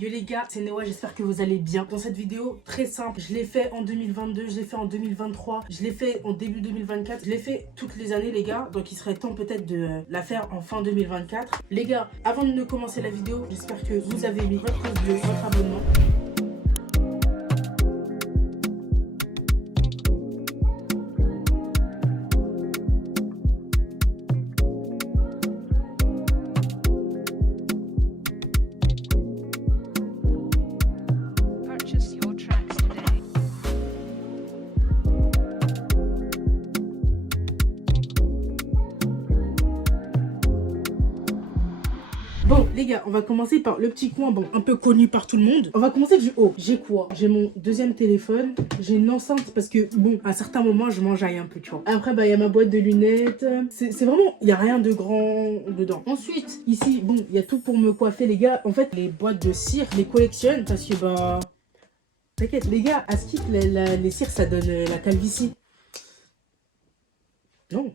Yo les gars, c'est Newa, j'espère que vous allez bien. Dans cette vidéo très simple, je l'ai fait en 2022, je l'ai fait en 2023, je l'ai fait en début 2024, je l'ai fait toutes les années les gars. Donc il serait temps peut-être de la faire en fin 2024. Les gars, avant de commencer la vidéo, j'espère que vous avez mis votre pouce bleu, votre abonnement. Bon les gars, on va commencer par le petit coin, bon, un peu connu par tout le monde. On va commencer du haut. J'ai quoi? J'ai mon deuxième téléphone, j'ai une enceinte parce que bon, à certains moments, je m'enjaille un peu, tu vois. Après, bah, il y a ma boîte de lunettes. C'est vraiment, il n'y a rien de grand dedans. Ensuite, ici, bon, il y a tout pour me coiffer, les gars. En fait, les boîtes de cire, je les collectionne parce que, bah, t'inquiète, les gars, à Skip, les cires, ça donne la calvitie. Non.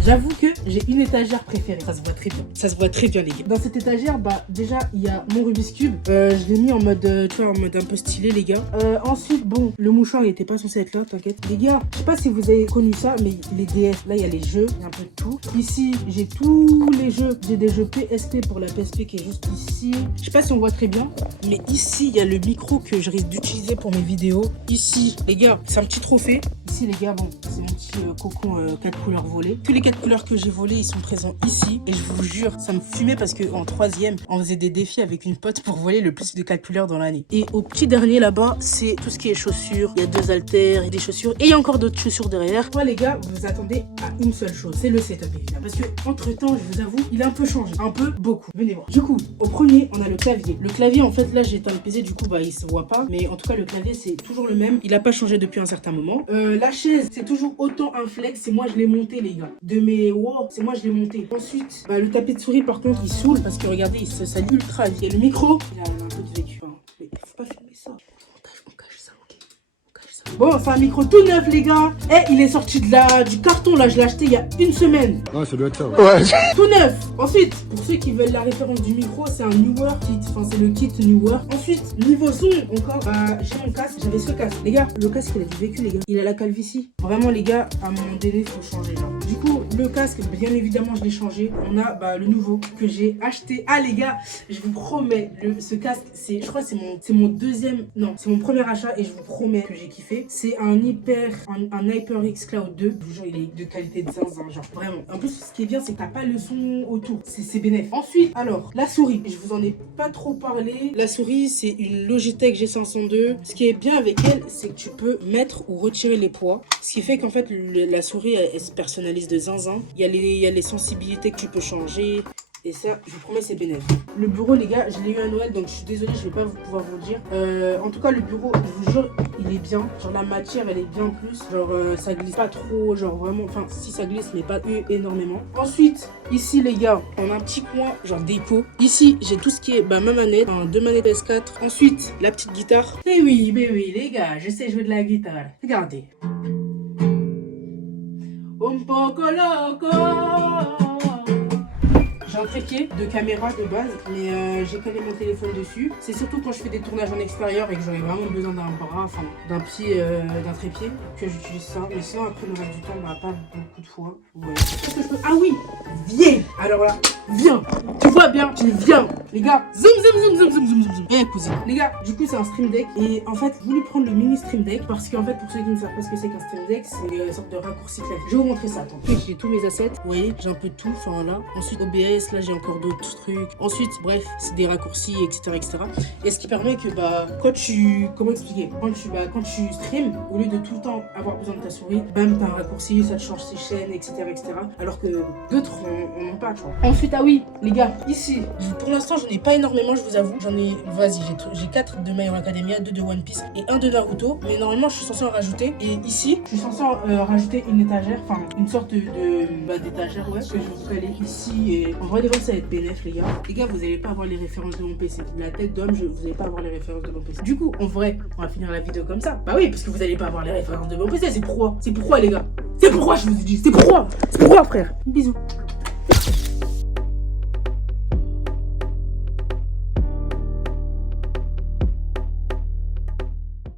J'avoue que j'ai une étagère préférée. Ça se voit très bien. Ça se voit très bien, les gars. Dans cette étagère, bah, déjà, il y a mon Rubik's Cube. Je l'ai mis en mode, tu vois, en mode un peu stylé, les gars. Ensuite, bon, le mouchoir, il était pas censé être là, t'inquiète. Les gars, je sais pas si vous avez connu ça, mais les DS, là, il y a les jeux, il y a un peu de tout. Ici, j'ai tous les jeux. J'ai des jeux PSP pour la PSP qui est juste ici. Je sais pas si on voit très bien, mais ici, il y a le micro que je risque d'utiliser pour mes vidéos. Ici, les gars, c'est un petit trophée. Ici, les gars, bon, c'est mon petit cocon 4 couleurs volées. Tous les 4 couleurs que j'ai volées, ils sont présents ici. Et je vous jure, ça me fumait parce qu'en troisième, on faisait des défis avec une pote pour voler le plus de 4 couleurs dans l'année. Et au petit dernier là-bas, c'est tout ce qui est chaussures. Il y a 2 haltères et des chaussures. Et il y a encore d'autres chaussures derrière. Moi, les gars, vous attendez à une seule chose. C'est le setup, évidemment. Parce que, entre temps, je vous avoue, il a un peu changé. Un peu, beaucoup. Venez voir. Du coup, au premier, on a le clavier. Le clavier, en fait, là, j'ai éteint le PC. Du coup, bah, il se voit pas. Mais en tout cas, le clavier, c'est toujours le même. Il a pas changé depuis un certain moment. La chaise, c'est toujours autant un flex. C'est moi, je l'ai monté, les gars. De mes wow, c'est moi, je l'ai monté. Ensuite, bah, le tapis de souris, par contre, il saoule. Parce que regardez, il se salue ultra vite. Et le micro, il a un peu de vécu. Hein. Mais faut pas filmer ça. On cache ça, ok. On cache ça. Bon, c'est un micro tout neuf, les gars. Eh, il est sorti du carton, là. Je l'ai acheté il y a une semaine. Ouais, ça doit être ça. Ouais. Tout neuf. Ensuite, pour ceux qui veulent la référence du micro, c'est un Newer kit. Enfin, c'est le kit Newer. Ensuite, niveau son, encore, bah, j'ai mon casque. J'avais ce casque. Les gars, le casque, il a du vécu, les gars. Il a la calvitie. Vraiment, les gars, à un moment donné, il faut changer, genre. Du coup, le casque, bien évidemment, je l'ai changé. On a bah, le nouveau que j'ai acheté. Ah, les gars, je vous promets, ce casque, je crois que c'est mon deuxième, non, c'est mon premier achat et je vous promets que j'ai kiffé. C'est un HyperX Cloud 2. Je vous jure, il est de qualité de zinzin, genre vraiment. En plus, ce qui est bien, c'est que t'as pas le son autour. C'est bénéf. Ensuite, alors, la souris. Je vous en ai pas trop parlé. La souris, c'est une Logitech G502. Ce qui est bien avec elle, c'est que tu peux mettre ou retirer les poids. Ce qui fait qu'en fait, la souris, elle se personnalise de zinzin. Il y a les sensibilités que tu peux changer. Et ça, je vous promets, c'est bénéfique. Le bureau, les gars, je l'ai eu à Noël, donc je suis désolée, je vais pas pouvoir vous le dire. En tout cas, le bureau, je vous jure, il est bien. Genre, la matière, elle est bien plus. Genre, ça glisse pas trop, genre vraiment, enfin, si ça glisse, mais pas énormément. Ensuite, ici, les gars, on a un petit coin, genre déco. Ici, j'ai tout ce qui est, bah, ma manette, 2 manettes PS4. Ensuite, la petite guitare. Mais oui, les gars, je sais jouer de la guitare. Regardez. Un poco loco. J'ai un trépied de caméra de base, mais j'ai calé mon téléphone dessus. C'est surtout quand je fais des tournages en extérieur et que j'aurais vraiment besoin d'un bras, enfin d'un pied, d'un trépied, que j'utilise ça. Mais sinon, après le reste du temps, bah pas beaucoup de fois. Ouais. Qu'est-ce que je peux... Ah oui, viens. Alors là, viens. Tu vois bien, tu viens. Les gars, zoom. Eh, cousine. Les gars, du coup, c'est un Stream Deck. Et en fait, j'ai voulu prendre le mini Stream Deck parce qu'en fait, pour ceux qui ne savent pas ce que c'est qu'un Stream Deck, c'est une sorte de raccourci clavier. Je vais vous montrer ça. Attends. J'ai tous mes assets. Vous voyez, j'ai un peu de tout. Enfin là. Ensuite, OBS. Là, j'ai encore d'autres trucs. Ensuite, bref, c'est des raccourcis, etc. Et ce qui permet que, bah, quand tu... Comment expliquer? Quand tu stream, au lieu de tout le temps avoir besoin de ta souris, bam, t'as un raccourci, ça te change ses chaînes, etc. Alors que d'autres, on n'en pas, tu vois. Ensuite, ah oui, les gars, ici, pour l'instant, j'en ai pas énormément, je vous avoue. J'en ai, vas-y, j'ai 4 de My Hero Academia, 2 de One Piece et 1 de Naruto. Mais normalement, je suis censé en rajouter. Et ici, je suis censé rajouter une étagère, enfin, une sorte d'étagère, ouais, que je vais vous caler ici. Et en vrai, ça va être bénéf, les gars. Les gars, vous allez pas avoir les références de mon PC. La tête d'homme, vous allez pas avoir les références de mon PC. Du coup, en vrai, on va finir la vidéo comme ça. Bah oui, parce que vous allez pas avoir les références de mon PC. C'est pourquoi, les gars. C'est pourquoi, je vous dis. C'est pourquoi, frère. Bisous.